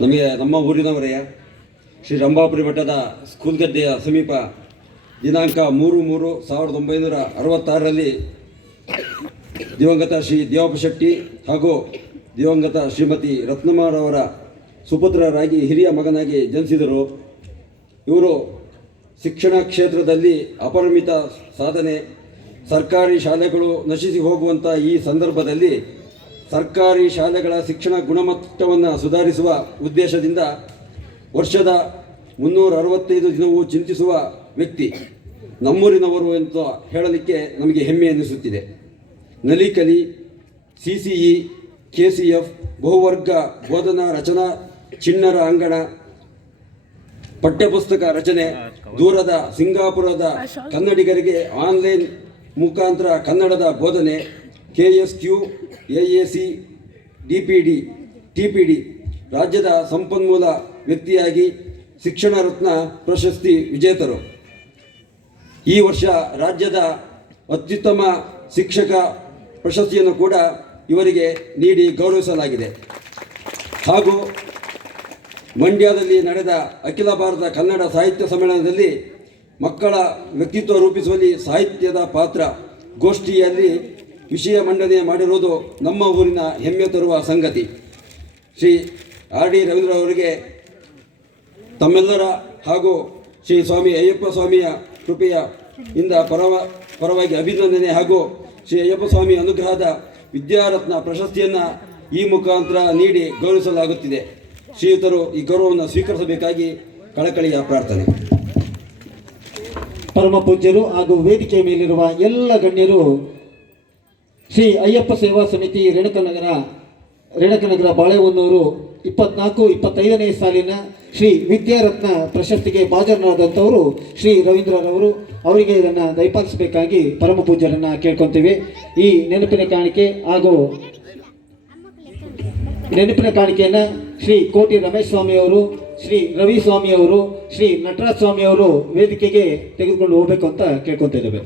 ನಮಗೆ ನಮ್ಮ ಊರಿನವರೆಯ ಶ್ರೀ ರಂಭಾಪುರಿ ಮಠದ ಸ್ಕೂಲ್ ಗದ್ದೆಯ ಸಮೀಪ ದಿನಾಂಕ 3/3/1966ರಲ್ಲಿ ದಿವಂಗತ ಶ್ರೀ ದೇವಪ್ಪ ಶೆಟ್ಟಿ ಹಾಗೂ ದಿವಂಗತ ಶ್ರೀಮತಿ ರತ್ನಮ್ಮರವರ ಸುಪುತ್ರರಾಗಿ ಹಿರಿಯ ಮಗನಾಗಿ ಜನಿಸಿದರು. ಇವರು ಶಿಕ್ಷಣ ಕ್ಷೇತ್ರದಲ್ಲಿ ಅಪರಿಮಿತ ಸಾಧನೆ, ಸರ್ಕಾರಿ ಶಾಲೆಗಳು ನಶಿಸಿ ಹೋಗುವಂಥ ಈ ಸಂದರ್ಭದಲ್ಲಿ ಸರ್ಕಾರಿ ಶಾಲೆಗಳ ಶಿಕ್ಷಣ ಗುಣಮಟ್ಟವನ್ನು ಸುಧಾರಿಸುವ ಉದ್ದೇಶದಿಂದ ವರ್ಷದ 365 ದಿನವೂ ಚಿಂತಿಸುವ ವ್ಯಕ್ತಿ ನಮ್ಮೂರಿನವರು ಅಂತ ಹೇಳಲಿಕ್ಕೆ ನಮಗೆ ಹೆಮ್ಮೆ ಎನಿಸುತ್ತಿದೆ. ನಲಿಕಲಿ, CCE, KCF, ಬಹುವರ್ಗ ಬೋಧನಾ ರಚನಾ, ಚಿಣ್ಣರ ಅಂಗಣ, ಪಠ್ಯಪುಸ್ತಕ ರಚನೆ, ದೂರದ ಸಿಂಗಾಪುರದ ಕನ್ನಡಿಗರಿಗೆ ಆನ್ಲೈನ್ ಮುಖಾಂತರ ಕನ್ನಡದ ಬೋಧನೆ, KSQ, AAC, TPD ರಾಜ್ಯದ ಸಂಪನ್ಮೂಲ ವ್ಯಕ್ತಿಯಾಗಿ ಶಿಕ್ಷಣ ರತ್ನ ಪ್ರಶಸ್ತಿ ವಿಜೇತರು. ಈ ವರ್ಷ ರಾಜ್ಯದ ಅತ್ಯುತ್ತಮ ಶಿಕ್ಷಕ ಪ್ರಶಸ್ತಿಯನ್ನು ಕೂಡ ಇವರಿಗೆ ನೀಡಿ ಗೌರವಿಸಲಾಗಿದೆ. ಹಾಗೂ ಮಂಡ್ಯದಲ್ಲಿ ನಡೆದ ಅಖಿಲ ಭಾರತ ಕನ್ನಡ ಸಾಹಿತ್ಯ ಸಮ್ಮೇಳನದಲ್ಲಿ ಮಕ್ಕಳ ವ್ಯಕ್ತಿತ್ವ ರೂಪಿಸುವಲ್ಲಿ ಸಾಹಿತ್ಯದ ಪಾತ್ರ ಗೋಷ್ಠಿಯಲ್ಲಿ ವಿಷಯ ಮಂಡನೆ ಮಾಡಿರುವುದು ನಮ್ಮ ಊರಿನ ಹೆಮ್ಮೆ ತರುವ ಸಂಗತಿ. ಶ್ರೀ RD ರವೀಂದ್ರ ಅವರಿಗೆ ತಮ್ಮೆಲ್ಲರ ಹಾಗೂ ಶ್ರೀ ಸ್ವಾಮಿ ಅಯ್ಯಪ್ಪ ಸ್ವಾಮಿಯ ಕೃಪೆಯ ಇಂದ ಪರವಾಗಿ ಅಭಿನಂದನೆ ಹಾಗೂ ಶ್ರೀ ಅಯ್ಯಪ್ಪ ಸ್ವಾಮಿ ಅನುಗ್ರಹದ ವಿದ್ಯಾರತ್ನ ಪ್ರಶಸ್ತಿಯನ್ನು ಈ ಮುಖಾಂತರ ನೀಡಿ ಗೌರವಿಸಲಾಗುತ್ತಿದೆ. ಶ್ರೀಯುತರು ಈ ಗೌರವವನ್ನು ಸ್ವೀಕರಿಸಬೇಕಾಗಿ ಕಳಕಳಿಯ ಪ್ರಾರ್ಥನೆ. ಪರಮ ಪೂಜ್ಯರು ಹಾಗೂ ವೇದಿಕೆಯ ಮೇಲಿರುವ ಎಲ್ಲ ಗಣ್ಯರು ಶ್ರೀ ಅಯ್ಯಪ್ಪ ಸೇವಾ ಸಮಿತಿ ರೇಣಕನಗರ ಬಾಳೆಹೊನ್ನೂರು 24-25ನೇ ಸಾಲಿನ ಶ್ರೀ ವಿದ್ಯಾರತ್ನ ಪ್ರಶಸ್ತಿಗೆ ಭಾಜನರಾದಂಥವರು ಶ್ರೀ ರವೀಂದ್ರರವರು. ಅವರಿಗೆ ಇದನ್ನು ದಯಪಾಲಿಸಬೇಕಾಗಿ ಪರಮ ಪೂಜ್ಯರನ್ನು ಕೇಳ್ಕೊತೀವಿ. ಈ ನೆನಪಿನ ಕಾಣಿಕೆಯನ್ನು ಶ್ರೀ ಕೋಟಿ ರಮೇಶ್ ಸ್ವಾಮಿಯವರು, ಶ್ರೀ ರವಿ ಸ್ವಾಮಿಯವರು, ಶ್ರೀ ನಟರಾಜ್ ಸ್ವಾಮಿಯವರು ವೇದಿಕೆಗೆ ತೆಗೆದುಕೊಂಡು ಹೋಗಬೇಕು ಅಂತ ಕೇಳ್ಕೊತಿದ್ದೇವೆ.